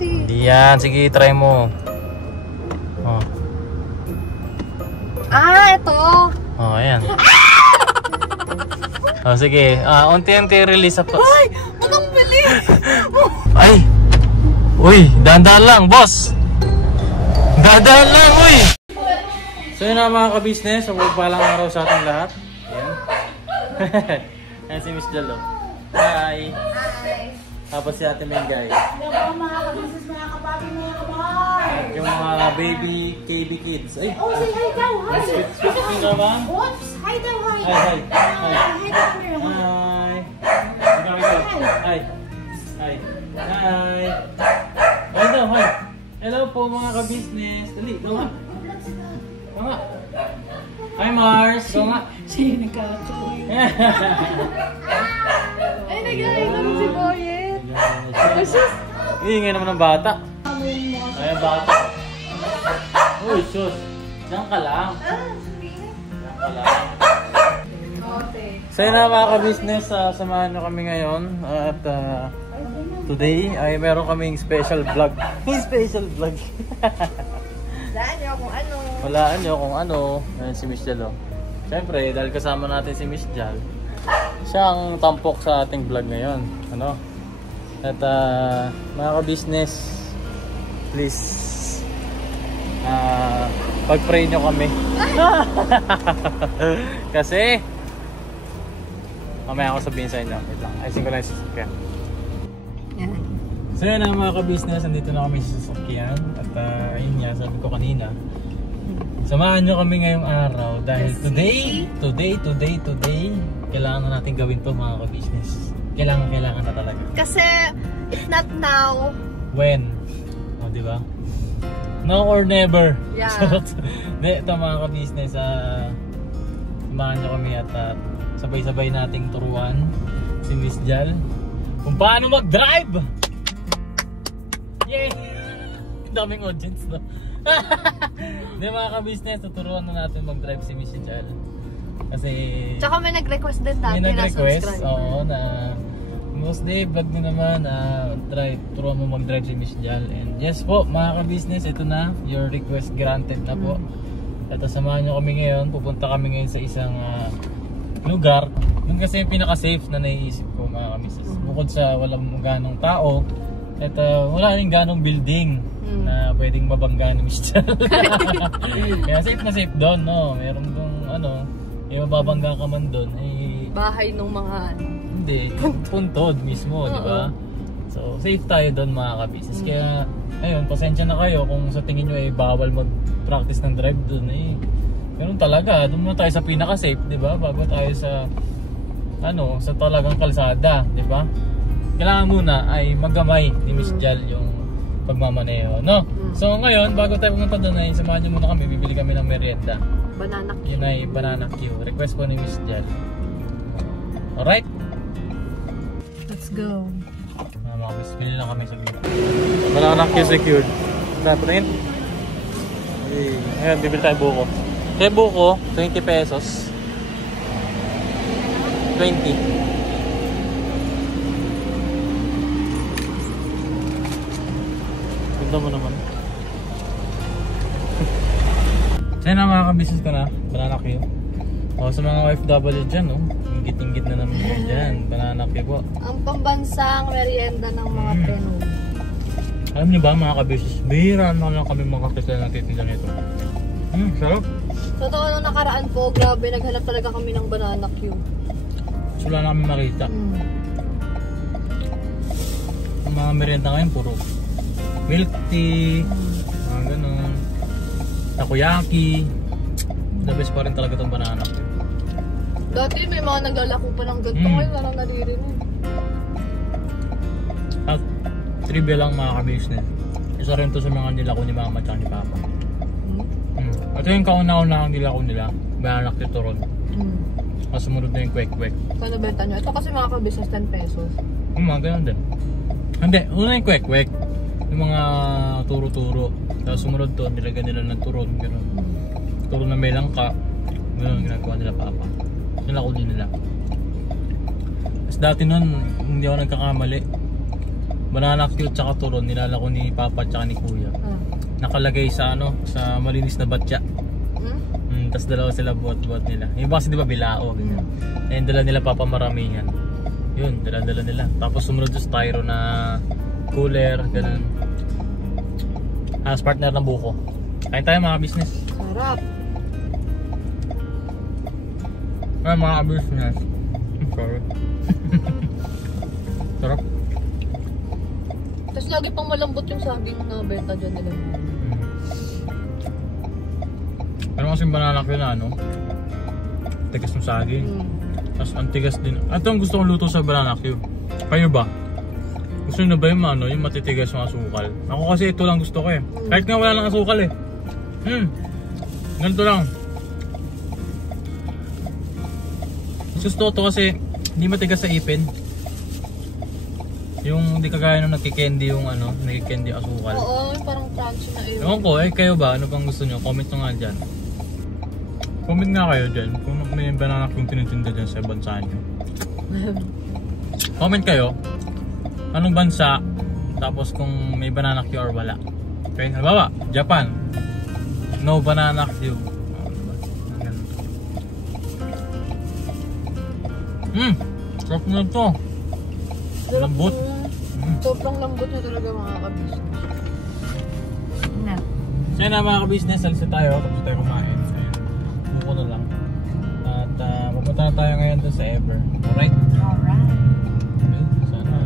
hindi. Hindi yan. Sige, try mo. Oh. Ito. Oh, ayan. Oh, sige. Unti-unti release up. Ay! Anong bilis? Ay! Uy! Dahan-dahan lang, boss! Dahan-dahan lang, uy! So yun na mga ka-business. Pagpalang araw sa ating lahat. Ayan. Ayan si Miss Jalo. Hi! Hi! Tapos si Ate Mengay. Hello mga ka-business, mga kapatid, mga kamay! Yung mga baby KB kids. Ay! Oh, say hi daw! Hi! Speak nga ba? Oops! Hi daw! Hi! Hi! Hi! Hi daw! Hi! Hi! Hi! Hi! Hi daw, hi! Hello po mga ka-business. Dali, gawa. Gawa. Hi Mars! Gawa. Siya yung nagkakatuloy. Ay, nag-iayos naman si Boyet. Ingay naman ng bata. Ayan bata. Uy, sus. Diyan ka lang. Diyan ka lang. So yun na mga ka-business, samahan nyo kami ngayon. At today ay meron kaming special vlog. Special vlog. Daan niyo kung ano. Walaan nyo kung ano. Ayan si Miss Jal. Siyempre, dahil kasama natin si Miss Jal, siya ang tampok sa ating vlog ngayon. Ano? At mga ka-business, please pag-pray nyo kami. Kasi mamaya ako sabihin sa inyo. Wait lang. Ayusin ko lang yung sasakyan. Yan. So yun na mga ka-business, nandito na kami sa sasakyan. At ayun nga, sabi ko kanina, samahan nyo kami ngayong araw. Dahil today, kailangan na natin gawin to mga ka-business. Kailangan na talaga. Kasi, if not now, When? O, di ba? Now or never. Yeah. Ito mga ka-business, samahan nyo kami at sabay-sabay nating turuan si Miss Jal kung paano mag-drive! Yay! Daming audience, no? Di mga ka-business, tuturuan na natin mag-drive si Miss Jal. Kasi tsaka may nag-request din dati may na nag-request, subscriber. oo, na Most day, vlog mo naman, turuan mo mag-drive si Miss Jal. And yes po, mga ka-business, ito na, your request granted na po. At samahan nyo kami ngayon, pupunta kami ngayon sa isang lugar. Yun kasi yung pinaka-safe na naiisip ko mga ka-business. Bukod sa walang ganong tao, at wala rin ganong building na pwedeng mabangga ni Miss Jal. Kaya safe na safe doon, no? Meron doon, yung mababangga ka man doon, bahay ng mga hindi, puntod mismo, di ba? So, safe tayo doon mga ka-business. Kaya, ayun, pasensya na kayo kung sa tingin nyo bawal mag-practice ng drive doon. Ganun talaga, doon muna tayo sa pinaka-safe, di ba? Bago tayo sa, sa talagang kalsada, di ba? Kailangan muna ay magamay ni Miss Jal yung pagmamaneho, no? So, ngayon, bago tayo pumunta doon, samahan nyo muna kami, bibili kami ng merienda. banana Q. Yun ay banana Q. Request po ni Miss Jal. Alright? Let's go. Mga bis, pili lang kami sa video. Banana Q secured. Print. Ngayon, bibili tayo buko. Kaya buko, 20 pesos. 20. Ganda mo naman. Sa'yo na mga ka-business ko na, banana Q. O sa mga OFW dyan, ingit-ingit na naman yun dyan. Banana Q po. Ang pambansang merienda ng mga Pinoy. Alam niyo ba mga ka-business, bihira na lang kami mga kapital na titinda nito. Sarap. Totoo nung nakaraan po, grabe, naghanap talaga kami ng banana Q. So, wala namin makita. Ang mga merienda ngayon, puro milk tea, mga ganun, takoyaki. The best pa rin talaga itong banana Q. Dati may mga naglalako pa ng ganito, ngayon lang naririnig. At trivia lang mga ka-business, isa rin to sa mga nilako ni mama at ni papa. Ito yung kauna-unahang nilako nila, banana Q turon. Sumunod na yung kwek-kwek. Kano benta nyo? Ito kasi mga ka-business 10 pesos. Mga ganun din. Hindi, una yung kwek-kwek. Yung mga turo-turo. Tapos sumunod to, nilagyan nila ng turon. Ganun. Turon na may langka. Ganun ginagawa nila papa. Nilako din nila. Tapos dati nun, hindi ako nagkakamali. banana cute tsaka turon, nilalako ni Papa tsaka ni Kuya. Nakalagay sa ano, sa malinis na batya. Tapos dalawa sila buhat-buhat nila. Yung kasi di ba bilao, ganyan. And dala nila papamaramihan. Yun, dala-dala nila. Tapos sumunod yung styro na cooler, ganun. As partner ng buko. Kain tayo mga business. Sarap. Ay, mga business. Sorry. Sarap. Tapos lagi pang malambot yung saging na benta dyan nila. Pero kasing banana ko na ano, tigas ng saging. Tapos ang tigas din. Ito ang gusto kong luto sa banana Q. Kayo ba? Gusto nyo na ba yung ano, yung matitigas yung asukal? Ako kasi ito lang gusto ko eh. Kahit nga wala lang asukal eh. Ganito lang. Gusto to kasi hindi matigas sa ipin. Yung hindi kagaya nung nagkikendy yung ano, nagkikendy asukal. Oo, yung parang crunchy na yun. Ewan ko, kayo ba? Ano bang gusto nyo? Comment nyo nga dyan. Comment nga kayo dyan kung may banana kung tinitinda dyan sa bansa nyo. Comment kayo. Anong bansa? Tapos kung may banana Q or wala. Okay? Halimbawa, Japan. No banana Q. Sarap na ito. Lambot. Sobrang lambot na talaga mga ka-business. Na. So yun na mga ka-business, alis na tayo. Tapos tayo kumain. Ayun. Buko na lang. At pupunta na tayo ngayon doon sa Ever. Alright? Alright. Okay, sana.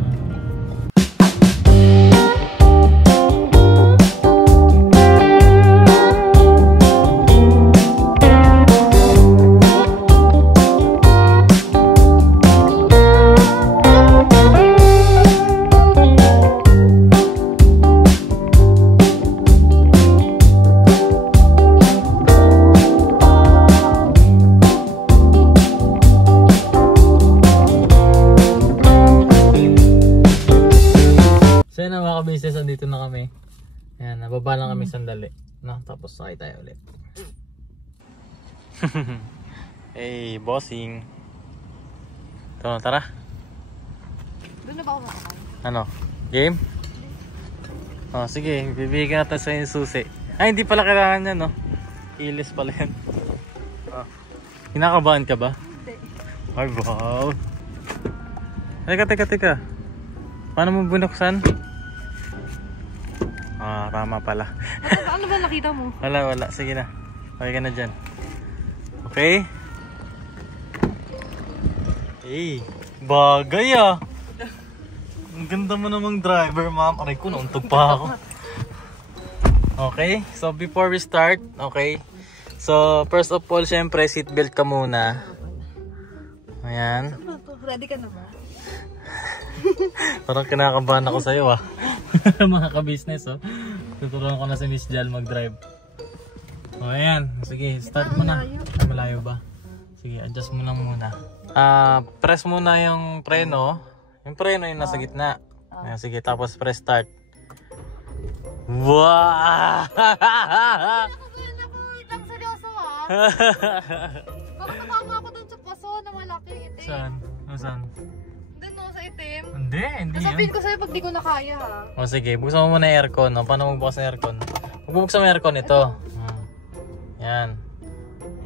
Business, andito na kami. Ayan, nababa lang kami sandali. No? Tapos sakay tayo ulit. Hey, bossing. Tara, tara. Doon na ba ako makakain? Ano? Game? Oh, sige, bibigyan natin sa yung susi. Ay, hindi pala kailangan yan, no? Ilis pala yan. Oh. Kinakabahan ka ba? Hindi. Ay, wow. Teka. Paano mo binuksan? Ah, tama pala. Ano ba nakita mo? Wala. Sige na. Okay ka na dyan. Okay? Hey, bagay ah. Ang ganda mo namang driver, ma'am. Aray ko, nauntog pa ako. Okay, so before we start, okay. So, first of all, syempre, seatbelt ka muna. Ayan. Ready ka na ba? Parang kinakabahan ako sa'yo ah. Mga ka-business oh. Tuturuan ko na si Miss Jal mag-drive. O ayan, sige, start mo na. Malayo ba? Sige, adjust mo lang muna. Press muna yung preno. Yung preno yung nasa gitna. Ayan, sige, tapos press start. Wow! Ang seryoso ah. Bakit nakama ako dun sa paso na malaki itim? Saan? Saan? Dun no, sa itim. Hindi Sabihin yan. ko sa'yo pag di ko na kaya ha. O sige, buksan mo muna yung aircon. No? Paano magbukas ng aircon? Magbubuksan mo yung aircon ito. Yan.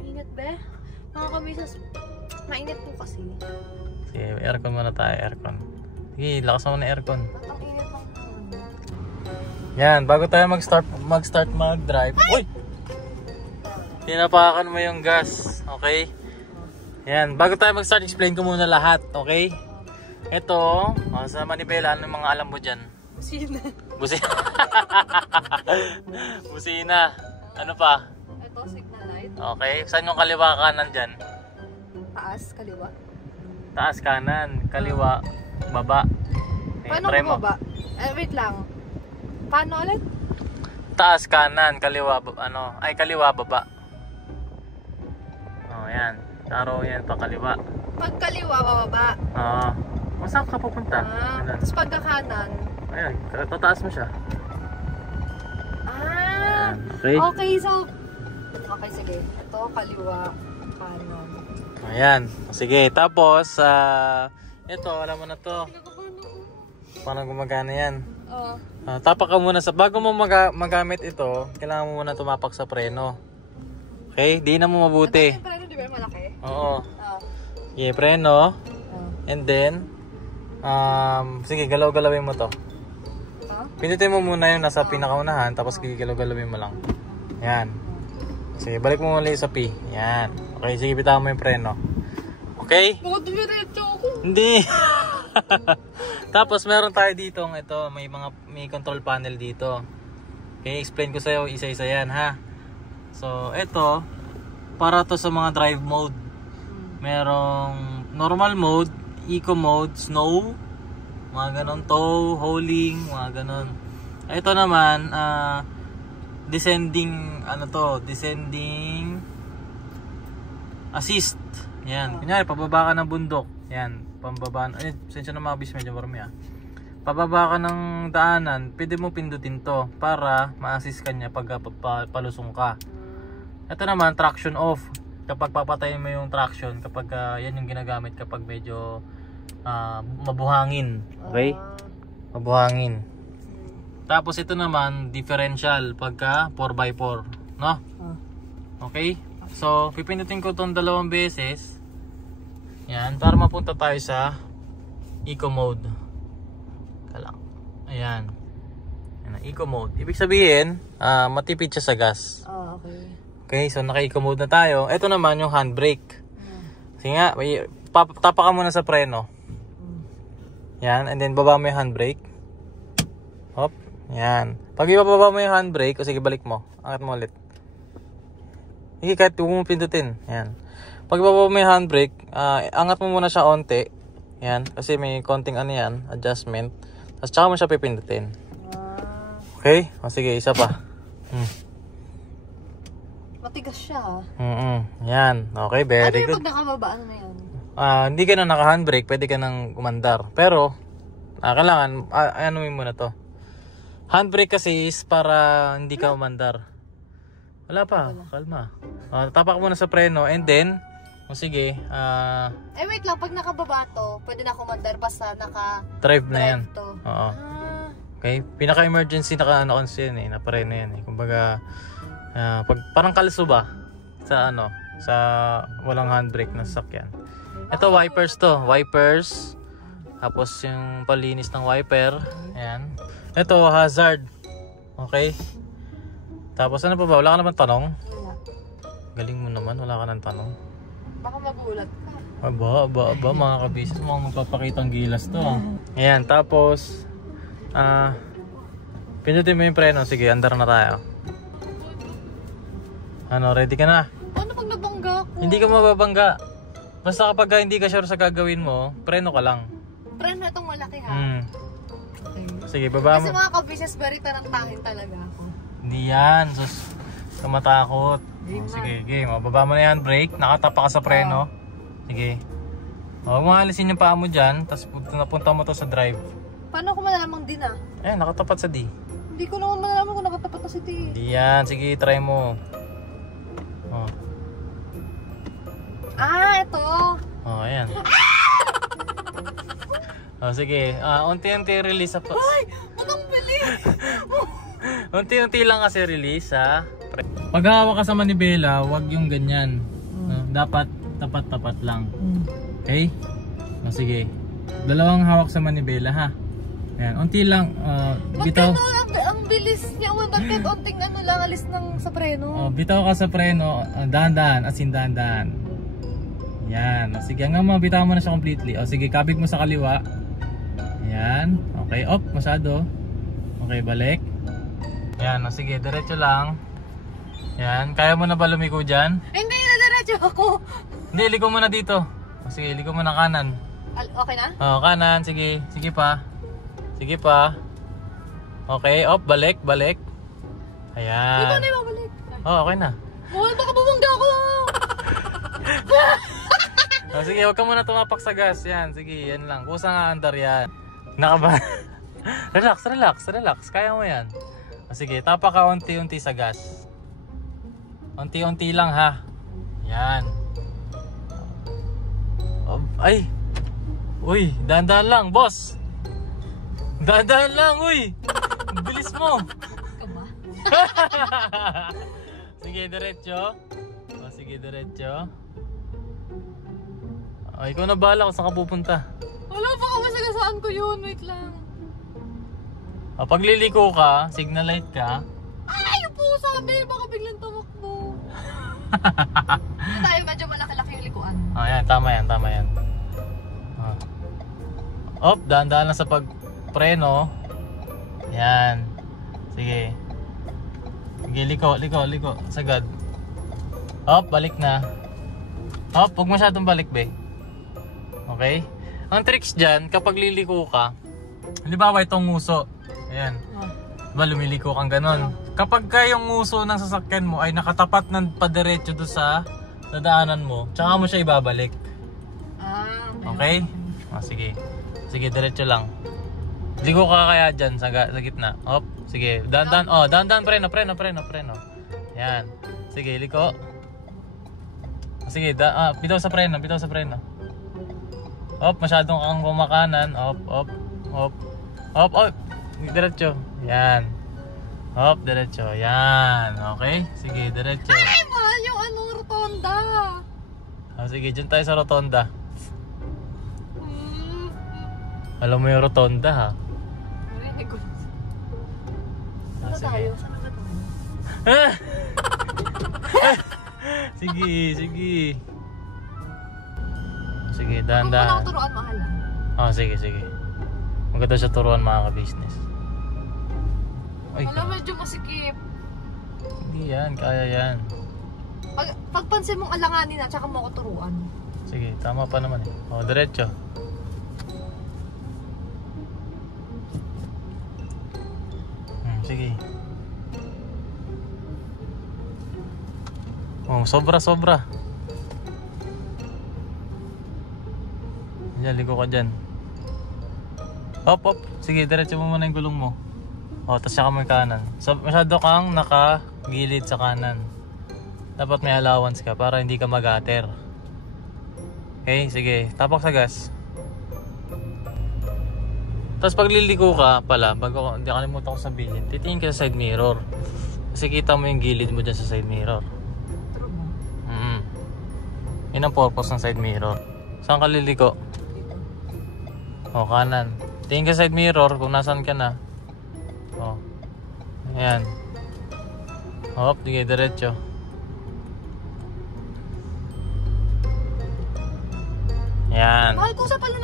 Mainit be. Mga kamisas, mainit po kasi. Sige, aircon muna tayo, aircon. Sige, lakas mo na aircon. Ang init lang. Yan, bago tayo mag-start mag-drive. Uy! Tinapakan mo yung gas, okay? Yan, bago tayo mag-start, explain ko muna lahat, okay? Ito, sa manibela, ano yung mga alam mo dyan? Busina. Busina. Ano pa? Ito, signal light. Okay, saan yung kaliwa kanan dyan? Taas, kaliwa. Taas kanan, kaliwa, baba. Paano try ko ba? Wait lang. Paano ulit? Taas kanan, kaliwa, kaliwa, baba. Oh, yan. Taro yan pa kaliwa. Pag kaliwa, bababa. Saan ka pupunta? Tapos pagka kanan. Ayan, tataas mo siya. Okay. Okay, so... Okay, sige. Ito, kaliwa, kanan. Ayan. Sige, tapos, ito, alam mo na to. paano gumagana yan. Oo. Tapak ka muna bago mo magamit ito, kailangan mo muna tumapak sa preno. Okay? Di na mo mabuti. Ang preno, di ba malaki? Oo. Oo. Okay, preno. And then, sige, galaw-galawin mo to. Pindutin mo muna yung nasa pinakaunahan, tapos gigalaw-galawin mo lang. Yan. Sige, balik mo muli sa P. Yan. Okay, sige, bitawan mo yung preno. Okay? Bakit dumiretso ako? Hindi. Tapos meron tayo dito, ito, may control panel dito. Okay, explain ko sa'yo, isa-isa yan, ha? So, ito, para to sa mga drive mode. Merong normal mode, eco mode, snow, mga ganon, tow, hauling, mga ganon. Ito naman, descending, descending assist. Yan. Kunyari, pababa ka ng bundok. Yan. Pambaba. Sensya na mabis, medyo marami Pababa ka ng daanan, pwede mo pindutin to para ma-assist ka niya pag palusong ka. Ito naman, traction off. Kapag papatayin mo yung traction, kapag yan yung ginagamit kapag medyo mabuhangin. Okay? Mabuhangin. Tapos ito naman, differential pagka 4x4. No? Okay? So, pipindutin ko itong 2 beses. Yan, para mapunta tayo sa eco mode. Kalang. Ayan. Yan, eco mode. Ibig sabihin, matipid siya sa gas. Okay. Okay, so naka-eco mode na tayo. Ito naman yung handbrake. Sige nga, tapa ka muna sa preno. Yan, and then baba mo yung handbrake. Hop, yan. Pag ibababa mo yung handbrake, o sige, balik mo. Angat mo ulit. Sige, kahit huwag mo pindutin. Yan. Pag ibababa mo yung handbrake, angat mo muna siya onte. Yan, kasi may konting adjustment. Tapos tsaka mo siya pipindutin. Okay? O sige, isa pa. Matigas siya. Yan. Okay, very good. Ano yung pag nakababa? Ano na yan? Hindi ka na naka-handbrake, pwede ka nang umandar. Pero, kailangan, anuin mo na to. Handbrake kasi is para hindi ka umandar. Wala pa, kalma. Tapak mo na sa preno, and then, sige, wait lang, pag nakababa to, pwede na kumandar basta drive na yan. to. Oo. Okay, pinaka-emergency kasi yan na preno yan Kumbaga, pag parang kalso ba sa sa walang handbrake na sasakyan. Ito wipers to, wipers. Tapos yung palinis ng wiper, ayan. Ito hazard. Okay? Tapos ano pa ba? Wala ka naman tanong? Wala. Galing mo naman, wala ka nang tanong. Baka magulat ka. Aba, mga kabisis, mga magpapakitang gilas to. Ayan, tapos pindutin mo yung preno. Sige, andar na tayo. Ready ka na? Ano pag nabangga ako? Hindi ka mababangga. Basta kapag hindi ka sure sa gagawin mo, preno ka lang. Preno itong malaki ha? Okay. Sige, baba mo. Kasi mga kabisis, very tarantahin talaga ako. Hindi yan. Sus, kamatakot. Sige, game. Baba mo na yan, brake. Nakatapa ka sa preno. Sige. Huwag mo alisin yung paa mo dyan. Tapos napunta mo to sa drive. Paano ko malalamang din Ayan, nakatapat sa D. Hindi ko naman malalaman kung nakatapat na si D. Hindi yan. Sige, try mo. Ito. Ayan. Sige. Unti-unti release sa... Ay! Matang bilis! Unti-unti lang kasi release Pag hawak ka sa manibela, wag yung ganyan. Dapat tapat-tapat lang. Okay? Sige. Dalawang hawak sa manibela ha. Ayan, unti lang bitaw. Ang bilis niya, bakit unting lang alis sa preno. Bitaw ka sa preno, dahan-dahan, as in dahan-dahan. Yan. Sige, hanggang mabitaw mo na siya completely. Sige, kabig mo sa kaliwa. Yan. Okay, op, masyado. Okay, balik. Yan, sige, diretso lang. Yan, kaya mo na ba lumiko dyan? Hindi, diretso ako. Hindi, liko mo na dito. Sige, liko mo na kanan. Okay na? Kanan, sige. Sige pa. Sige pa. Okay, op, balik. Ayan. Hindi ko na ibabalik. Okay na. Baka bumangga ako. Sige, huwag ka muna tumapak sa gas. Yan, sige, yan lang. Kusa nga andar yan. Nakaba. Relax. Kaya mo yan. Sige, tapa ka unti-unti sa gas. Unti-unti lang ha. Yan. Ay. Uy, dahan-dahan lang, boss. Dadaan lang, uy! Bilis mo! Ka ba? Sige, diretso. O, sige, diretso. O, ikaw na bahala kung saan ka pupunta. Wala, baka masagasaan ko yun. Wait lang. O, pag liliko ka, signal light ka. Ay, yung po sabi. Baka biglang tumakbo. Ito tayo, medyo malaki-laki yung likuan. O, yan, tama yan, tama yan. O. Op, daan-daan lang sa pagpreno. Yan. Sige. Sige, liko. Sagad. Op, balik na. Op, huwag masyadong balik, be. Okay? Ang tricks dyan, kapag liliko ka, halimbawa itong nguso. Ayan. Diba, lumiliko kang ganon. Kapag yung nguso ng sasakyan mo ay nakatapat ng padiretso doon sa dadaanan mo, tsaka mo siya ibabalik. Okay? O, sige. Sige, diretso lang. Liko ka kaya dyan sa gitna. Op, sige. Dandan. Oh, dandan. Preno. Yan. Sige, liko. Sige, bitaw sa preno. Op, masyadong kang kumakanan. Op. Diretso. Yan. Op, diretso. Yan. Okay? Sige, diretso. Ay, mahal yung rotonda. Sige, dyan tayo sa rotonda. Alam mo yung rotonda, ha? Very good. Ano Sige. tayo? Saan ba tayo? Sige. Sige, Kung dahan-dahan. wala ko turuan, mahal lang. Sige. Maganda siya turuan, mga ka-business. Ay, Alam, medyo masikip. hindi yan, kaya yan. Pagpansin mong alanganin na, tsaka mo ako turuan. Sige, tama pa naman eh. O, diretso. Sige. Oh, sobra. Yan, liko ka dyan. Hop. Sige, diretso mo muna yung gulong mo. O, tapos saka mo yung kanan. So, masyado kang nakagilid sa kanan. Dapat may allowance ka para hindi ka mag-ater. Okay, sige. Tapak sa gas. Tapos pag liliko ka pala, bago hindi kalimutan ko sabihin, titingin ka sa side mirror. Kasi kita mo yung gilid mo dyan sa side mirror. True mo? Yun ang purpose ng side mirror. Saan ka liliko? Dito. O, kanan. Tingin ka sa side mirror kung nasan ka na. O. Ayan. Hop, sige, diretso. Ayan. Mahal ko sa pala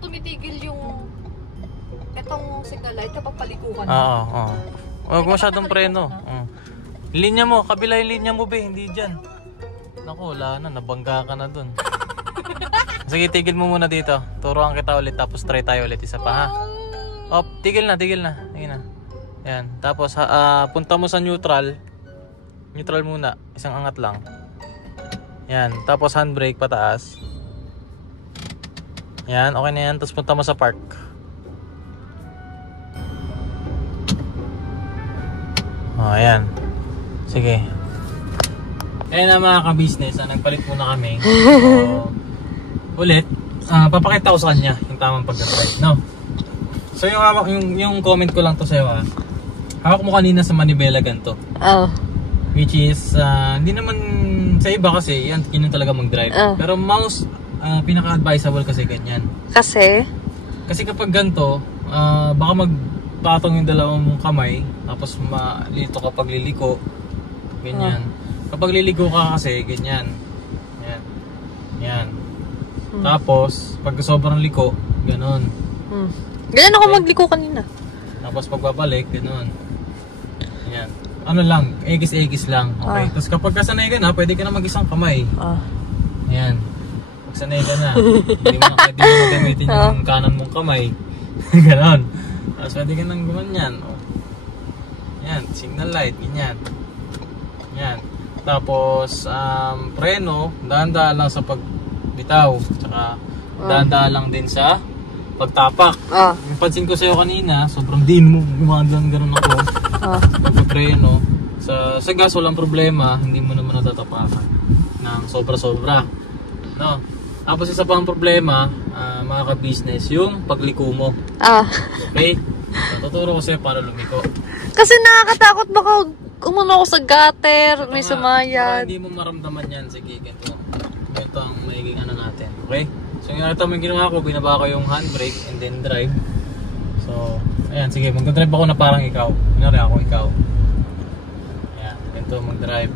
tumitigil yung etong signal light kapag paliko ka na. Oo. Huwag masyadong preno. Linya mo, kabila yung linya mo, be, hindi dyan. Naku, wala na, nabangga ka na dun. Sige, tigil mo muna dito. Turuan kita ulit, tapos try tayo ulit isa pa, ha? Oh, tigil na. Yan, tapos punta mo sa neutral. Neutral muna, isang angat lang. Yan, tapos handbrake pataas. Yan, okay na yan. Tapos punta mo sa park. Ayan. Sige. Ayan na mga ka-business, nagpalit muna kami. Ulit, papakita ko sa kanya yung tamang pagka-drive, no? So yung comment ko lang to sa'yo, ha? Hawak mo kanina sa manibela ganito. Which is, hindi naman sa iba kasi, yan, ganyan talaga mag-drive. Pero mouse, pinaka-advisable kasi ganyan. Kasi kapag ganito, baka magpatong yung dalawang mong kamay, tapos malito kapag liliko, ganyan. Kapag liliko ka kasi, ganyan. Yan. Tapos, pag sobrang liko, ganon. ganyan ako magliko kanina. Tapos pagbabalik, ganon. Yan. Ano lang, egis lang. Okay. Tapos kapag kasanay ka na, pwede ka na mag-isang kamay. Yan. Sanay ka na. Hindi mo na gamitin yung kanan mong kamay. Ganon. Tapos pwede ka nang gumanyan. Yan, signal light, ganyan. Yan. Tapos, preno, dahan-dahan lang sa pagbitaw. Tsaka, dahan-dahan lang din sa pagtapak. Yung pansin ko sa'yo kanina, sobrang din mo, gumagano'n ako. Pagpapreno. Sa gas, walang problema. Hindi mo naman natatapakan ng sobra-sobra. No? Tapos isa pa ang problema, mga ka-business, yung pagliko mo. Okay? Tuturo ko sa'yo para lumiko. Kasi nakakatakot baka umano ako sa gutter, may Para sumayad. hindi mo maramdaman yan, sige, ganito. Ito ang magiging ano natin, okay? So yung nakita mo yung ginawa ko, binaba ko yung handbrake and then drive. So, ayan, sige, mag-drive ako na parang ikaw. Kunwari ako ikaw. Ayan, ganito mag-drive.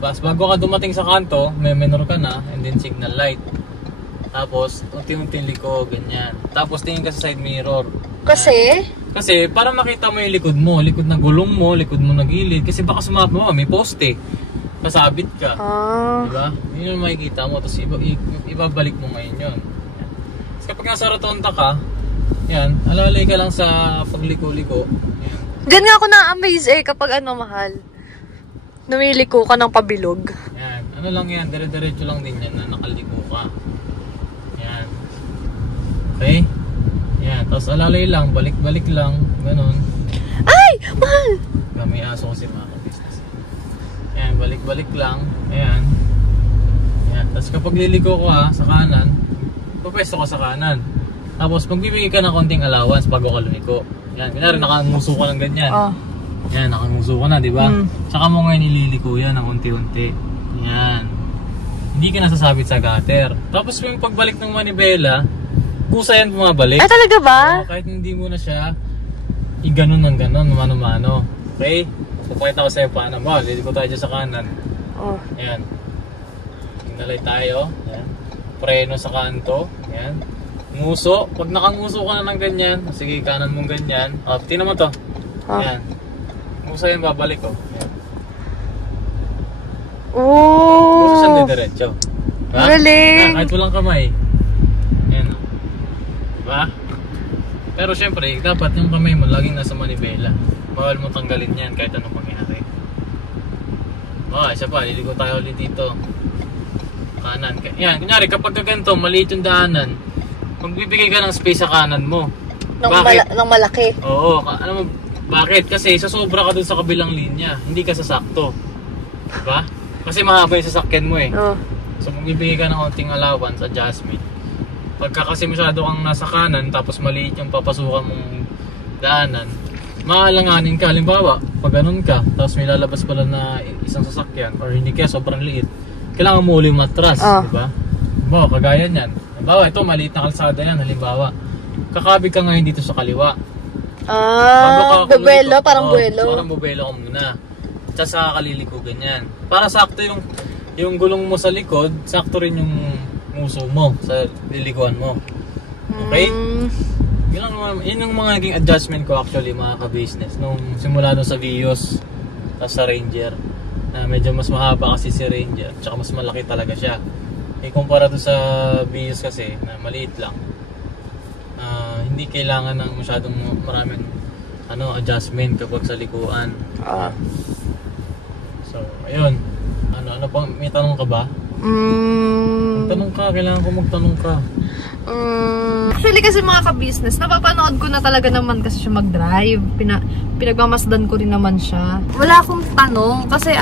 Bago ka dumating sa kanto, may minor ka na, and then signal light. Tapos, unti-unti liko, ganyan. Tapos tingin ka sa side mirror. Kasi? Kasi para makita mo yung likod ng gulong mo, likod mo na gilid. Kasi baka sumapat mo, may poste. Kasabit ka. Diba? Yun yung makikita mo. Tapos ibabalik mo ngayon yun. Tapos kapag nasa rotonda ka, yan, alalay ka lang sa pagliko-liko. Yan. Diyan nga ako na-amaze kapag mahal. Numiliko ka ng pabilog. Yan. Ano lang yan, dire-diretso lang din yan na nakaliko ka. Yan. Okay? Yan. Tapos alalay lang, balik-balik lang. Ganon. Ay! Mahal! May aso kasi mga business. Yan, balik-balik lang. Ayan. Yan. Tapos kapag liliko ka sa kanan, pupwesto ka sa kanan. Tapos magbibigay ka ng konting allowance bago ka lumiko. Yan. Kunyari, nakanguso ka ng ganyan. Yan, nakanguso ka na, di ba? Tsaka mo ngayon ililiko yan ng unti-unti. Yan. Hindi ka nasasabit sa gutter. Tapos yung pagbalik ng manibela, kusa yan bumabalik. Ay, talaga ba? Kahit hindi mo na siya i-ganon ng ganon, mano-mano. Okay? Pupakita ko sa'yo paano ba? Liliko tayo dyan sa kanan. Ayan. Tingnan tayo. Ayan. Preno sa kanto. Ayan. Nguso. Pag nakanguso ka na ng ganyan, sige, kanan mong ganyan. Tingnan mo to. Ayan. Nguso yan, babalik ko. Ayan. Nguso siyang didiretso. Diba? Galing! Kahit walang kamay. Ayan. Diba? Pero syempre, dapat yung kamay mo laging nasa manibela. Bawal mo tanggalin yan kahit anong mangyari. Isa pa, liliko tayo ulit dito. Kanan. Yan, kunyari kapag ganito, maliit yung daanan, magbibigay ka ng space sa kanan mo. Nang malaki. Oo, ano mo, bakit? Kasi sasobra ka dun sa kabilang linya, hindi ka sasakto. Diba? Kasi mahaba yung sasakyan mo eh. So magbibigay ka ng konting allowance, adjustment. Pagka kasi masyado kang nasa kanan, tapos maliit yung papasukan mong daanan, maalanganin ka. Halimbawa, pag ganun ka, tapos may lalabas pala na isang sasakyan, or hindi kaya sobrang liit, kailangan mo uli matras, diba? Halimbawa, kagaya niyan. Halimbawa, ito, maliit na kalsada yan, halimbawa. Kakabig ka ngayon dito sa kaliwa. Buwelo, parang buwelo. Parang buwelo ka muna. Tsaka sa kaliliko, ganyan. Para sakto yung gulong mo sa likod, sakto rin yung nguso mo sa lilikuan mo. Okay? Yun yung mga naging adjustment ko actually, mga ka-business. Nung simula doon sa Vios, tapos sa Ranger, na medyo mas mahaba kasi si Ranger, tsaka mas malaki talaga siya. Kumpara doon sa Vios kasi, na maliit lang. Hindi kailangan ng masyadong maraming adjustment kapag sa likuan. So, ayun. Ano pang, may tanong ka ba? Magtanong ka, kailangan ko magtanong ka. Actually kasi mga ka-business, napapanood ko na talaga naman kasi siya mag-drive. Pinagmamasdan ko rin naman siya. Wala akong tanong kasi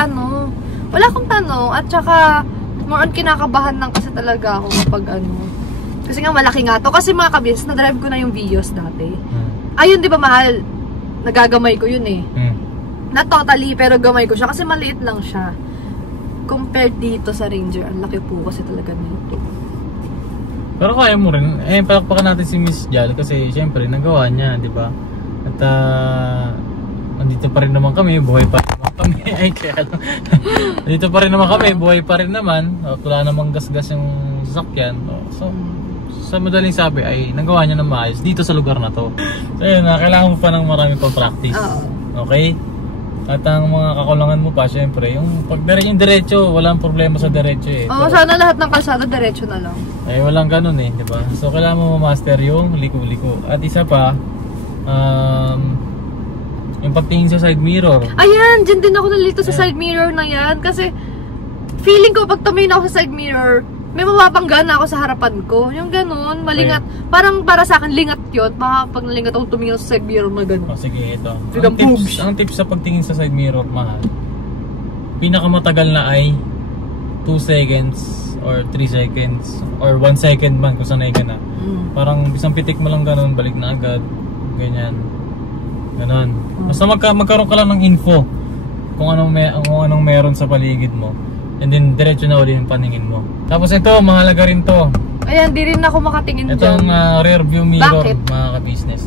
wala akong tanong at saka more on kinakabahan lang kasi talaga ako kapag kasi nga malaki nga to. Kasi mga ka-business, na-drive ko na yung Vios dati. Ayun, di ba mahal? Nagagamay ko yun eh. Not totally, pero gamay ko siya kasi maliit lang siya. Compared dito sa Ranger, ang laki po kasi talaga nito. Pero kaya mo rin. Palakpakan natin si Miss Jal kasi syempre nagawa niya, di ba? At nandito pa rin naman kami, buhay pa rin naman kami. Ay, kaya nandito pa rin naman kami, buhay pa rin naman. Wala namang gas-gas yung sasakyan. So, sa madaling sabi ay nagawa niya ng maayos dito sa lugar na to. So yun, kailangan mo pa ng marami pang practice. Okay? At ang mga kakulangan mo pa, syempre, yung diretso, walang problema sa diretso eh. Oo, sana lahat ng kalsada diretso na lang. Eh, walang ganun eh, di ba? So, kailangan mo ma-master yung liko-liko. At isa pa, yung pagtingin sa side mirror. Ayan, dyan din ako nalito sa side mirror na yan. Kasi, feeling ko, pag tumingin ako sa side mirror, may mapapangga na ako sa harapan ko. Yung ganun, malingat. Okay. Parang para sa akin, lingat yun. Pag nalingat ako tumingin sa side mirror na ganun. Sige, ito. Ang tips sa pagtingin sa side mirror, mahal. Pinakamatagal na ay 2 seconds or 3 seconds or 1 second man kung sanay ka na. Parang isang pitik mo lang ganun, balik na agad. ganyan. Ganon. Basta magkaroon ka lang ng info kung anong meron sa paligid mo. And then diretso na uli yung paningin mo. Tapos ito, mahalaga rin to. Ayan, di rin ako makatingin dyan. Itong rear view mirror, Bakit? mga ka-business.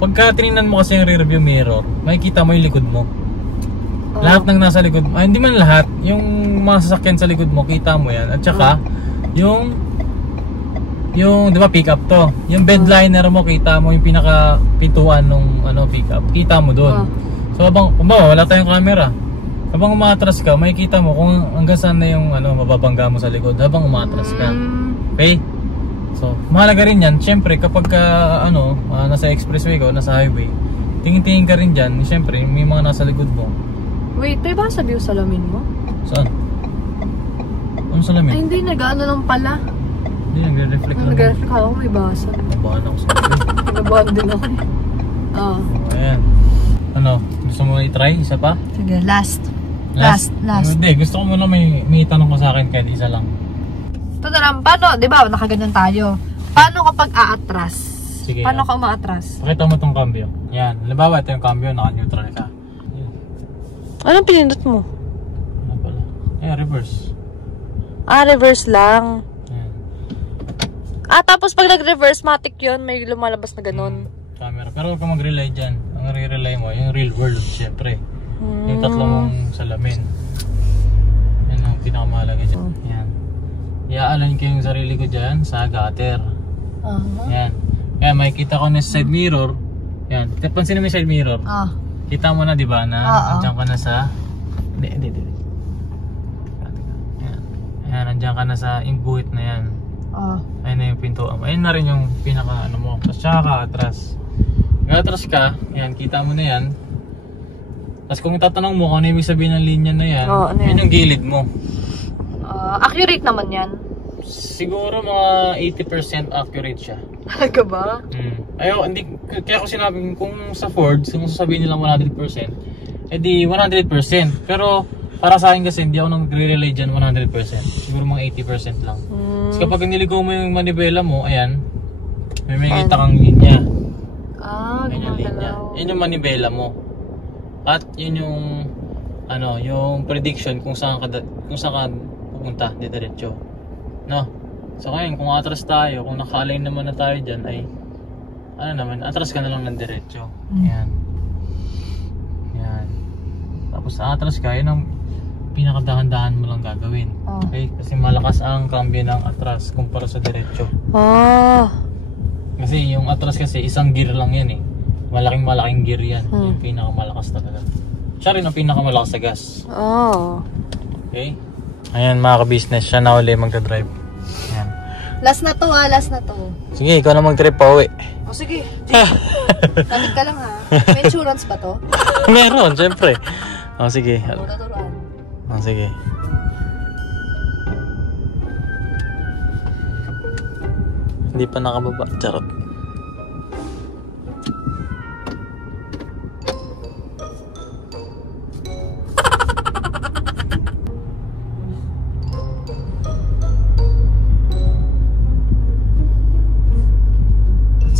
Pagka tinignan mo kasi yung rear view mirror, makikita mo yung likod mo. Lahat ng nasa likod mo, hindi man lahat, yung mga sasakyan sa likod mo, kita mo yan. At saka, yung di ba pick up to, yung bed liner mo, kita mo yung pinaka pintuan nung pick up, kita mo doon. So habang wala tayong camera, habang umaatras ka, makikita mo kung hanggang saan na yung mababangga mo sa likod habang umaatras ka. Okay? So mahalaga rin yan, syempre kapag nasa expressway ko, nasa highway, tingin-tingin ka rin dyan, syempre may mga nasa likod mo. Wait, tayo ba sabi yung salamin mo? Saan? Ano salamin? Ay, hindi, nag-ano lang pala. Hindi, nagre-reflect lang. Nag-reflect ako, may basa. Nabahan ako sa gabi. Nagabahan din ako. Ayan. Gusto mo i-try? Isa pa? Sige, last. Hindi, gusto ko muna may tanong ko sa akin kahit isa lang. Tadaram, paano, di ba, nakaganyan tayo. Paano kapag aatras? Sige. Paano ka umaatras? Pakita mo tong cambio. Yan. Halimbawa, ito yung cambio, naka-neutral ka. Anong pinindot mo? Ano pala? Ayan, reverse. Reverse lang. Ayan. Tapos pag nag-reverse, matic yun, may lumalabas na ganun. Camera. Pero huwag ka mag-rely dyan. Ang re-rely mo, yung real world, syempre. Yung tatlo mong salamin. Yan ang pinakamahalaga dyan. Yan. I-align ko yung sarili ko dyan sa gutter. Yan. Kaya makikita ko na sa side mirror. Yan. Pansin mo yung side mirror. Kita mo na, di ba, na andyan ka na sa... Hindi. Yan, andyan ka na sa imbuhit na yan. Ayun na yung pinto. Ayun na rin yung pinaka mo. Tapos tsaka ka atras. Kung atras ka, yan, kita mo na yan. Tapos kung tatanong mo kung ano ibig sabihin ng linya na yan, yun yung gilid mo. Accurate naman yan. Siguro mga 80% accurate siya. Talaga ba? Hindi, kaya ko sinabi kung sa Ford, kung sasabihin nila 100%, edi 100%. Pero para sa akin kasi hindi ako nagre-relay dyan 100%. Siguro mga 80% lang. Kasi kapag niligo mo yung manibela mo, ayan, may makikita kang linya. Ganyan linya. Yun yung manibela mo. At yun yung yung prediction kung saan ka pupunta diretso. No? So ngayon, kung atras tayo, kung naka-align naman na tayo dyan, ay atras ka na lang ng diretso. Yan. Tapos atras ka, yun ang pinakadahan-dahan mo lang gagawin. Okay? Kasi malakas ang cambio ng atras kumpara sa diretso. Kasi yung atras kasi, isang gear lang yan eh. Malaking gear yan. Yung pinakamalakas talaga. Siya rin ang pinakamalakas sa gas. Okay? Ayan mga ka-business, siya na uli magka-drive. Ayan. Last na to last na to. Sige, ikaw na mag-trip pa uwi. Sige. Tamid ka lang ha. May insurance ba to? Meron, syempre. Sige. Turuan. Sige. Hindi pa nakababa. Charot.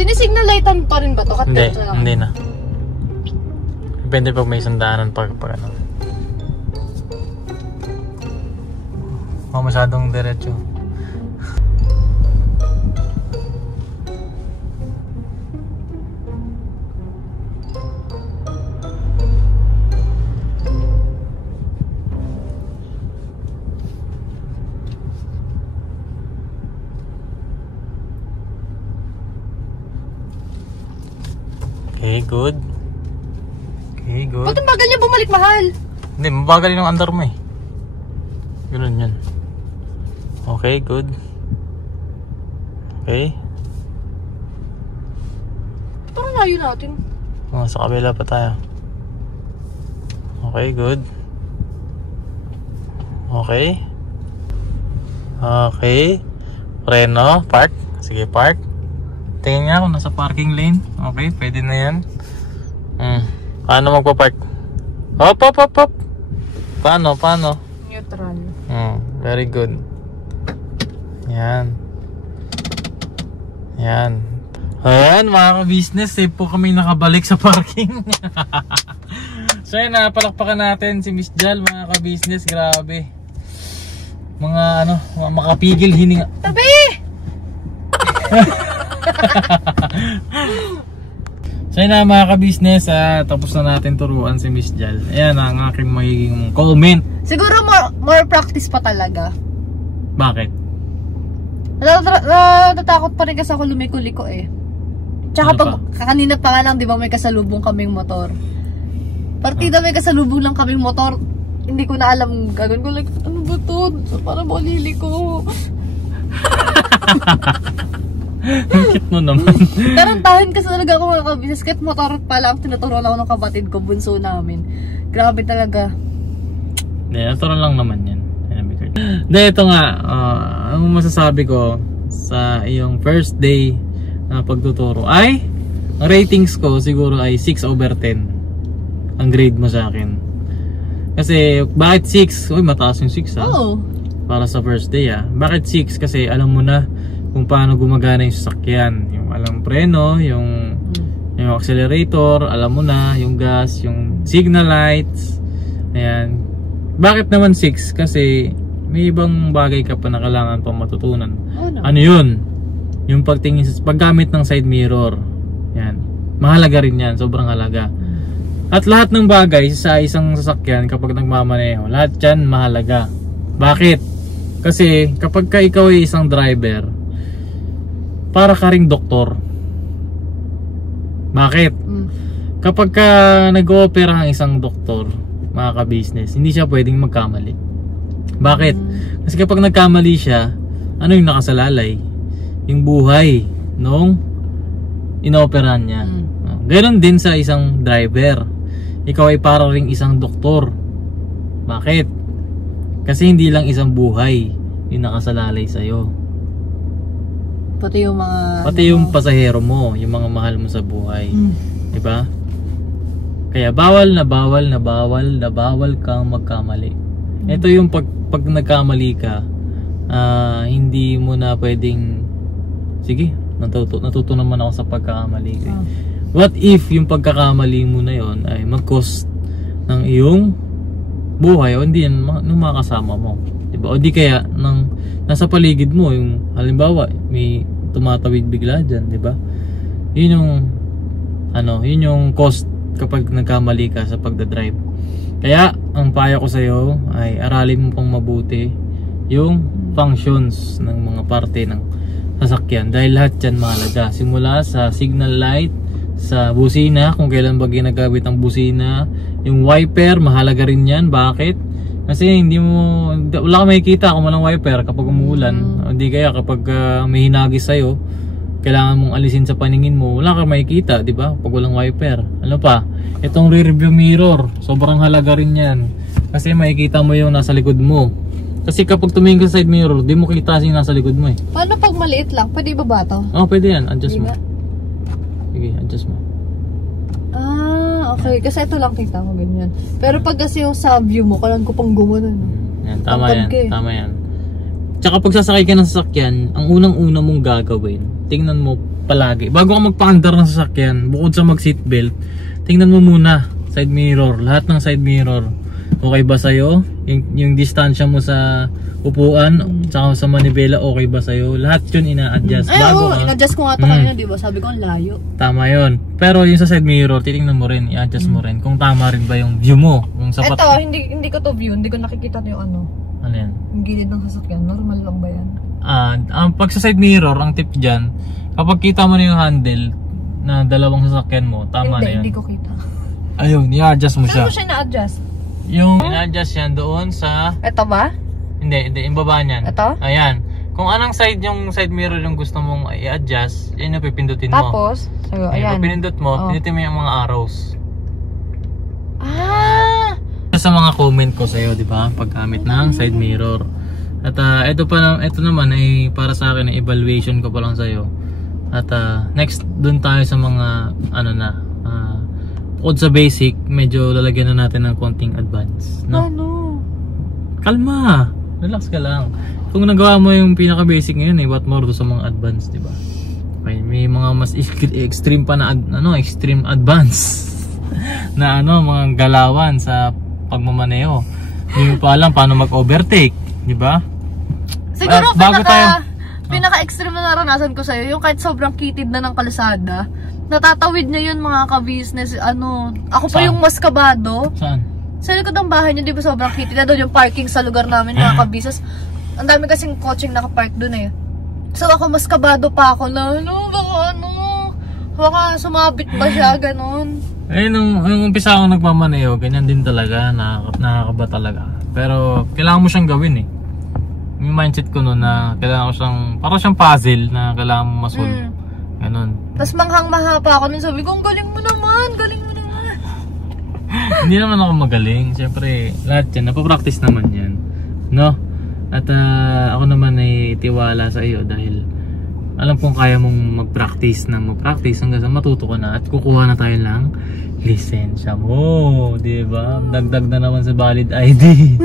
Sinisignal lightan pa rin ba to? Hindi na. Depende pag may sandaanan pag masyadong diretso. Okay, good. Ba't ang bagal niya bumalik, mahal? Hindi, mabagal yung andar mo eh. Ganun yan. Okay, good. Okay. Parang layo natin. Sa kabila pa tayo. Okay, good. Okay. Preno, park. Sige, park. Tingnan nga kung nasa parking lane. Okay, pwede na yan. Paano magpa-park? Hop. Paano? Neutral. Very good. Yan. Ayan mga ka-business, safe po kami nakabalik sa parking. So yun, palakpakan natin si Miss Jal mga ka-business, grabe. Mga ano, makapigil hininga. Tabi! So yun mga ka-business, tapos na natin turuan si Miss Jal. Ayan ang aking magiging comment. Siguro more practice pa talaga. Bakit? Natatakot pa rin kasi ako lumiko-liko eh. Tsaka Ano kanina pa nga lang, di ba may kasalubong kaming motor. Partida may kasalubong lang kaming motor. Hindi ko na alam gagawin ko. Like, ano ba to? So, para malili ko. Ang cute mo naman. Tarantahin kasi talaga ako mga kabisnes. Kahit motor pa lang, tinuturuan ako ng kapatid ko, bunso namin. Grabe talaga. Hindi, natural lang naman yan. Hindi, ito nga. Ang masasabi ko sa iyong first day na pagtuturo ay ang ratings ko siguro ay 6/10 ang grade mo sa akin. Kasi bakit 6? Uy, mataas yung 6 ha. Oo. Para sa first day ha. Bakit 6? Kasi alam mo na kung paano gumagana yung sasakyan. Yung alam preno, yung accelerator, alam mo na, yung gas, yung signal lights. Ayan. Bakit naman 6? Kasi may ibang bagay ka pa na kailangan pang matutunan. Oh, no. Ano yun? Yung pagtingin sa paggamit ng side mirror. Yan. Mahalaga rin yan, sobrang halaga. At lahat ng bagay sa isang sasakyan kapag nagmamaneho, lahat yan mahalaga. Bakit? Kasi kapag ka ikaw ay isang driver, para ka ring doktor. Bakit? Kapag ka nag-oopera ang isang doktor, mga ka-business, hindi siya pwedeng magkamali. Bakit? Kasi kapag nagkamali siya, ano yung nakasalalay? Yung buhay nung inooperahan niya. Ganon din sa isang driver. Ikaw ay para ring isang doktor. Bakit? Kasi hindi lang isang buhay yung nakasalalay sa'yo. Pati yung mga... Pati yung pasahero mo, yung mga mahal mo sa buhay. Diba? Kaya bawal kang magkamali. Ito yung pag nagkamali ka, hindi mo na pwedeng, sige, natuto naman ako sa pagkakamali ko. What if yung pagkakamali mo na yon ay mag-cost ng iyong buhay o hindi yan ng mga kasama mo, diba? O di kaya nasa paligid mo, yung halimbawa may tumatawid bigla dyan, diba? Yun yung cost kapag nagkamali ka sa pagdadrive. Kaya ang payo ko sa iyo ay aralin mo pang mabuti yung functions ng mga parte ng sasakyan, dahil lahat yan mahalaga, simula sa signal light, sa busina, kung kailan ba ginagamit ang busina, yung wiper, mahalaga rin yan. Bakit? Kasi wala kang makikita kung walang wiper kapag umuulan, hindi kaya kapag may hinagis sa'yo, kailangan mong alisin sa paningin mo, wala kang makikita, di ba? Pag walang wiper. Ano pa? Itong rear view mirror, sobrang halaga rin yan. Kasi makikita mo yung nasa likod mo. Kasi kapag tumingin ka sa side mirror, di mo kita yung nasa likod mo eh. Paano pag maliit lang? Pwede ba ba ito? Oo, pwede yan. Adjust mo. Sige, adjust mo. Okay. Kasi ito lang kita ko, ganyan. Pero pag kasi yung sa view mo, kailan ko pang gumunan. Yan, tama yan. Tama yan. Tsaka pag sasakay ka ng sasakyan, ang unang-una mong gagawin, tingnan mo palagi. Bago ka magpa-andar ng sasakyan, bukod sa mag-seatbelt, tingnan mo muna side mirror, lahat ng side mirror. Okay ba sa'yo? Yung distansya mo sa upuan, tsaka sa manibela, okay ba sa'yo? Lahat yun ina-adjust. In-adjust ko nga ito kanina, di ba? Sabi ko, ang layo. Tama yun. Pero yung sa side mirror, titingnan mo rin, i-adjust mo rin kung tama rin ba yung view mo. Kung sapat. Ito, hindi ko to view, hindi ko nakikita yung ano. Ano yan? Yung gilid ng sasakyan, normal lang ba yan? Ang pag sa side mirror, ang tip dyan, kapag kita mo na yung handle na dalawang sasakyan mo, tama na yan. Hindi ko kita. Ayun, i-adjust mo siya. Saan mo siya na-adjust? Yung i-adjust yan doon sa... Ito ba? Hindi, yung baba niyan. Ito? Ayan. Kung anong side yung side mirror yung gusto mong i-adjust, yun yung pipindutin mo. Tapos, ayan. Pag pinindot mo, pindutin mo yung mga arrows. Ah! Sa mga comment ko sa'yo, di ba? Paggamit ng side mirror. At ito naman ay para sa akin, evaluation ko pa lang sa'yo. At next, dun tayo sa mga bukod sa basic, medyo lalagyan na natin ng konting advance, no? Ano? Kalma, relax ka lang. Kung nagawa mo yung pinaka basic ngayon, what more do sa mga advance, di ba? Okay, may mga mas extreme pa na extreme advance na mga galawan sa pagmamaneho. Hindi mo pa alam paano mag-overtake, di ba? Siguro pinaka-extreme na naranasan ko sa'yo, yung kahit sobrang kitid na ng kalsada, natatawid niya yun mga ka-business, ako pa yung mas kabado. Saan? Sa likod ng bahay niyo, di ba sobrang kitid na doon yung parking sa lugar namin mga ka-business. Ang dami kasing coaching nakapark doon eh. So ako mas kabado pa ako na, baka sumabit ba siya, ganun. Nung umpisa akong nagmamaneho, ganyan din talaga, nakakaba talaga. Pero kailangan mo siyang gawin eh. Yung mindset ko noon na kailangan ko siyang, parang siyang puzzle na kailangan mo masolve. Ganun. Tapos manghang-maha pa ako nun, sabi ko, galing mo naman. Hindi naman ako magaling. Siyempre, lahat yan, napapractice naman yan. No? At ako naman ay tiwala sa iyo dahil alam kong kaya mong mag-practice hanggang sa matuto ka na at kukuha na tayo ng lisensya mo, di ba? Dagdag na naman sa valid ID.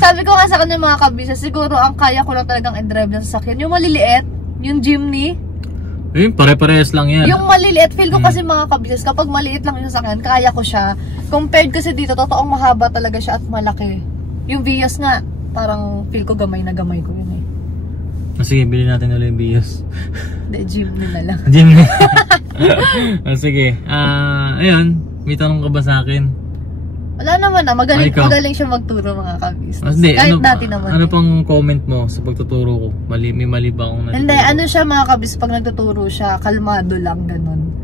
Sabi ko nga sa kanya mga kabisa, siguro ang kaya ko lang talagang i-drive na sasakyan, yung maliliit, yung jeepney. Pare-parehas lang yan. Yung maliliit, feel ko kasi mga kabisas, kapag maliit lang yung sasakyan, kaya ko siya. Compared kasi dito, totoong mahaba talaga siya at malaki. Yung Vios nga, parang feel ko gamay na gamay ko yun eh. Sige, bilhin natin ulit yung Vios. Hindi, jeepney na lang. Jeepney. Sige. Ayun, may tanong ka ba sa akin? Wala naman na, magaling siya magturo mga kabis. Kahit dati naman. Ano pang comment mo sa pagtuturo ko? May mali ba akong natuturo? Hindi, siya mga kabis, pag nagtuturo siya, kalmado lang, ganun.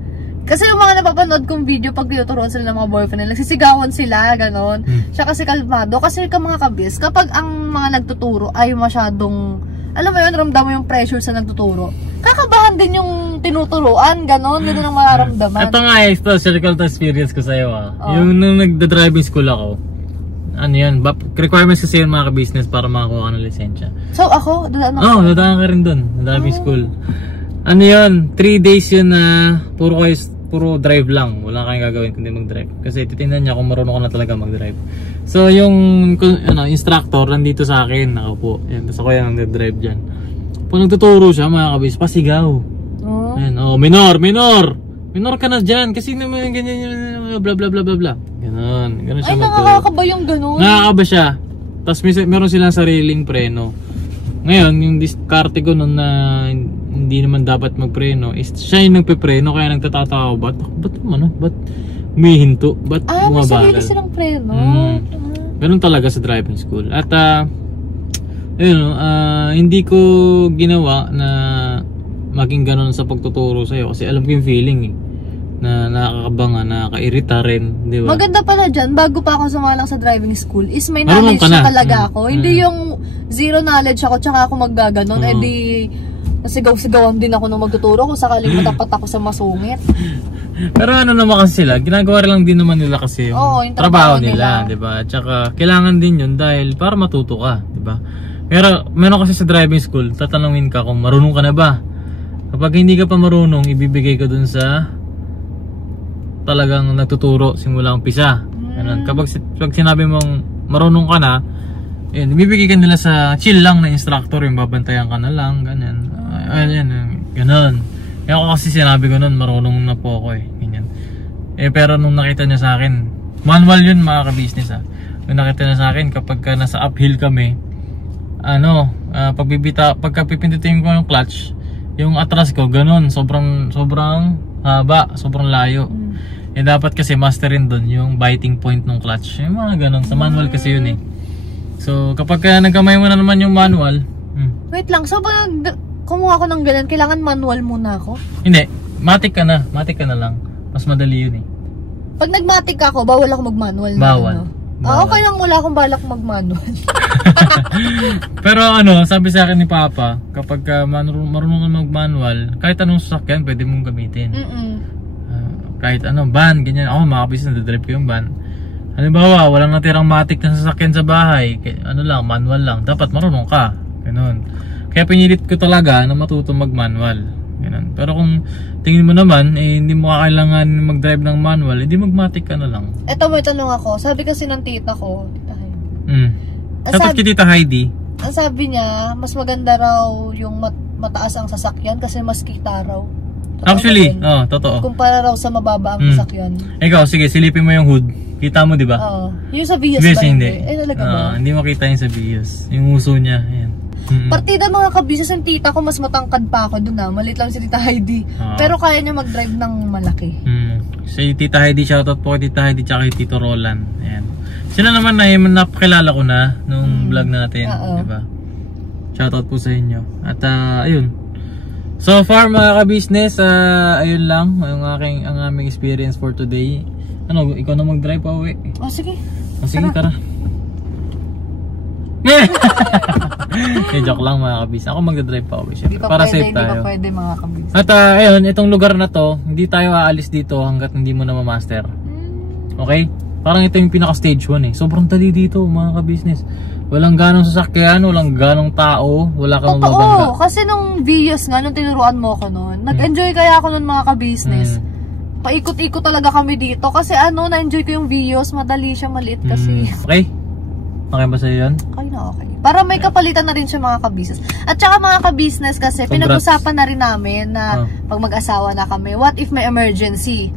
Kasi yung mga napapanood kong video, pag tinuturuan sila ng mga boyfriend nila, nagsisigawan sila, ganun. Siya kasi kalmado. Kasi mga kabis, kapag ang mga nagtuturo ay masyadong, alam mo yun, ramdam mo yung pressure sa nagtuturo, kakabahan din yung tinuturuan, gano'n, hindi nang mararamdaman. Ito nga circle experience ko sa'yo Yung nung nagda-driving school ako, requirements kasi yun mga ka-business para makakuha ka ng lisensya. So ako, dadaan ako? Oo, dadaan ka rin dun, driving school. 3 days yun na puro drive lang, wala kayong gagawin kundi mag-drive. Kasi titingnan niya kung marunong ka na talaga mag-drive. So yung instructor nandito sa akin, nakaupo. Yan, tapos ako yan ang nag-drive dyan. Kung nagtuturo siya mga kabis, pasigaw. Ayan, minor ka na dyan kasi naman ganyan, bla bla bla bla bla. Ganun siya. Ay, nakakaba yung ganun. Nakakaba siya. Tapos meron silang sariling preno. Ngayon, yung diskarte ko nun na hindi naman dapat magpreno is siya yung nagpepreno, kaya nagtatatawa ako, ba't humihinto? Ba't may sarili silang preno? Ganun talaga sa driving school. At hindi ko ginawa na maging ganun sa pagtuturo sa'yo kasi alam ko yung feeling na nakakabanga, nakakairita rin, di ba? Maganda pala dyan, bago pa ako sumalang sa driving school is may knowledge na talaga ako. Hindi yung zero knowledge ako tsaka ako maggaganon, nasigaw-sigawan din ako nung magtuturo kung sakaling matapat ako sa masungit. Pero naman kasi sila, ginagawa lang din naman nila kasi yung trabaho nila, di ba? Tsaka kailangan din yun dahil para matuto ka, di ba? Pero meron kasi sa driving school, tatanungin ka kung marunong ka na ba. Kapag hindi ka pa marunong, ibibigay ka dun sa talagang nagtuturo simula umpisa. Kapag sinabi mong marunong ka na, ibibigay ka nila sa chill lang na instructor, yung babantayan ka na lang, ganyan. Ganon. Kaya ako kasi sinabi ko nun, marunong na po ako ganyan. Pero nung nakita niya sa akin, manual yun mga ka-business Nung nakita niya sa akin, kapag nasa uphill kami, pagka pipindutin ko yung clutch, yung atras ko, ganon, sobrang haba, sobrang layo. Dapat kasi masterin doon yung biting point ng clutch. Yung mga ganon, sa manual kasi yun So kapag nagkamay mo na naman yung manual. Wait lang, so pag kumuha ko ng ganun, kailangan manual muna ako? Hindi, matic ka na lang. Mas madali yun Pag nagmatic ako, bawal ako mag-manual. Bawal. Okay lang, wala akong balak mag-manual. Pero sabi sa akin ni Papa, kapag marunong ka mag-manual, kahit anong sasakyan pwede mong gamitin. Kahit van, ganyan. Ako mga kabis na-drive ko yung van. Halimbawa, walang natirang matic na sasakyan sa bahay, manual lang. Dapat marunong ka. Ganun. Kaya pinilit ko talaga na matuto mag-manual. Ganun. Pero kung tingin mo naman, hindi mo kailangan mag-drive ng manual, hindi mag-matic ka na lang. Eto, may tanong ako. Sabi kasi ng tita ko, Sabi kay Tita Heidi, ang sabi niya, mas maganda raw yung mataas ang sasakyan kasi mas kita raw. Actually, totoo. Kumpara raw sa mababa ang sasakyan. Ikaw, sige, silipin mo yung hood. Kita mo, di ba? Oo. Yung sa Vios Vios, ba? hindi. Talaga ba? Hindi makita yung sa Vios. Yung uso niya, ayan. Partida mga kabisnes, yung tita ko mas matangkad pa ako dun Malit lang si Tita Heidi. Pero kaya niya mag-drive ng malaki. Si Tita Heidi, shoutout po kay Tita Heidi tsaka kay Tito Roland. Ayan. Sila naman na napakilala ko na nung vlog natin, di ba? Shoutout po sa inyo. At ayun. So far mga ka-business, ayun lang ang aming experience for today. Ano, ikaw na mag-drive pa uwi? Sige. Sige, tara. Joke lang mga ka-business. Ako mag-drive pa uwi siya. Para safe tayo. Hindi pa pwede mga ka-business. At ayun, itong lugar na to, hindi tayo aalis dito hanggat hindi mo na ma-master. Okay? Parang ito yung pinaka-stage 1 eh. Sobrang dali dito mga ka-business. Walang ganong sasakyan, walang ganong tao, wala kang mababangga. Oo, kasi nung Vios nga, nung tinuruan mo ako nun, nag-enjoy kaya ako nun mga ka-business. Paikot-ikot talaga kami dito kasi na-enjoy ko yung Vios, madali siya, maliit kasi. Okay? Okay ba sa'yo yun? Okay na okay. Para may kapalitan na rin siya mga ka-business. At saka mga ka-business kasi, pinag-usapan na rin namin na pag mag-asawa na kami, what if may emergency?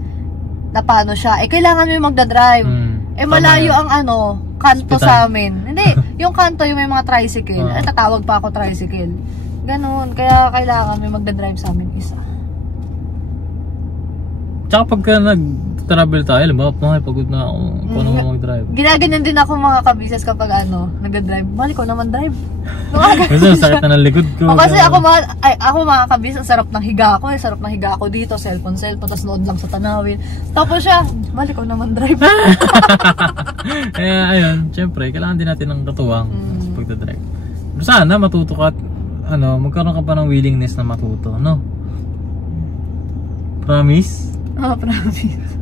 Na paano siya? Kailangan mo yung magdadrive. Malayo ang kanto sa amin. Hindi, yung kanto yung may mga tricycle. Tatawag pa ako tricycle. Ganon. Kaya kailangan may magdadrive sa amin isa. Tsaka pagka nag-travel tayo, alam ba, pagod na ako. Kung ano mag-drive. Ginaganyan din ako mga kabisnes kapag nag-drive. Mali ko naman drive. Kasi sakit na ng likod ko. Kasi ako mga kabisnes, sarap ng higa ko. Sarap ng higa ko dito, cellphone, tapos nood lang sa tanawin. Tapos siya, mali ko naman drive. Kaya ayun, syempre, kailangan din natin ng katuwang sa pagdadrive. Sana matuto ka at magkaroon ka pa ng willingness na matuto, no? Promise? Promise.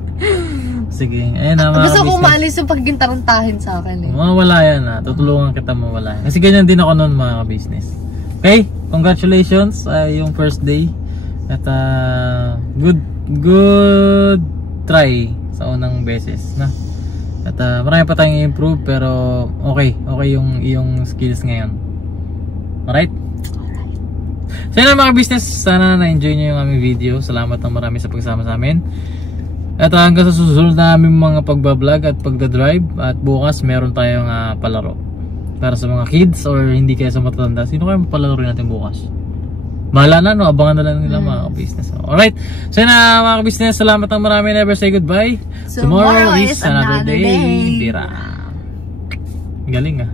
Sige, ayun na mga gusto kong maalis yung pagiging tarantahin sa akin Mawala yan tutulungan kita mawala yan. Kasi ganyan din ako noon mga business. Okay, congratulations yung first day. At good try sa unang beses na. At marami pa tayong i-improve pero okay yung iyong skills ngayon. Alright? So yun mga business, sana na-enjoy nyo yung aming video. Salamat ng marami sa pagsama sa amin. At hanggang sa susunod na aming mga pagbablog at pagdadrive. At bukas meron tayong palaro para sa mga kids or hindi kaya sa matatanda. Sino kaya palaro natin bukas? Mahala na abangan na lang nila mga business. Alright, so yun na mga business, salamat ng marami. Never say goodbye. Tomorrow is another day. Bira. Galing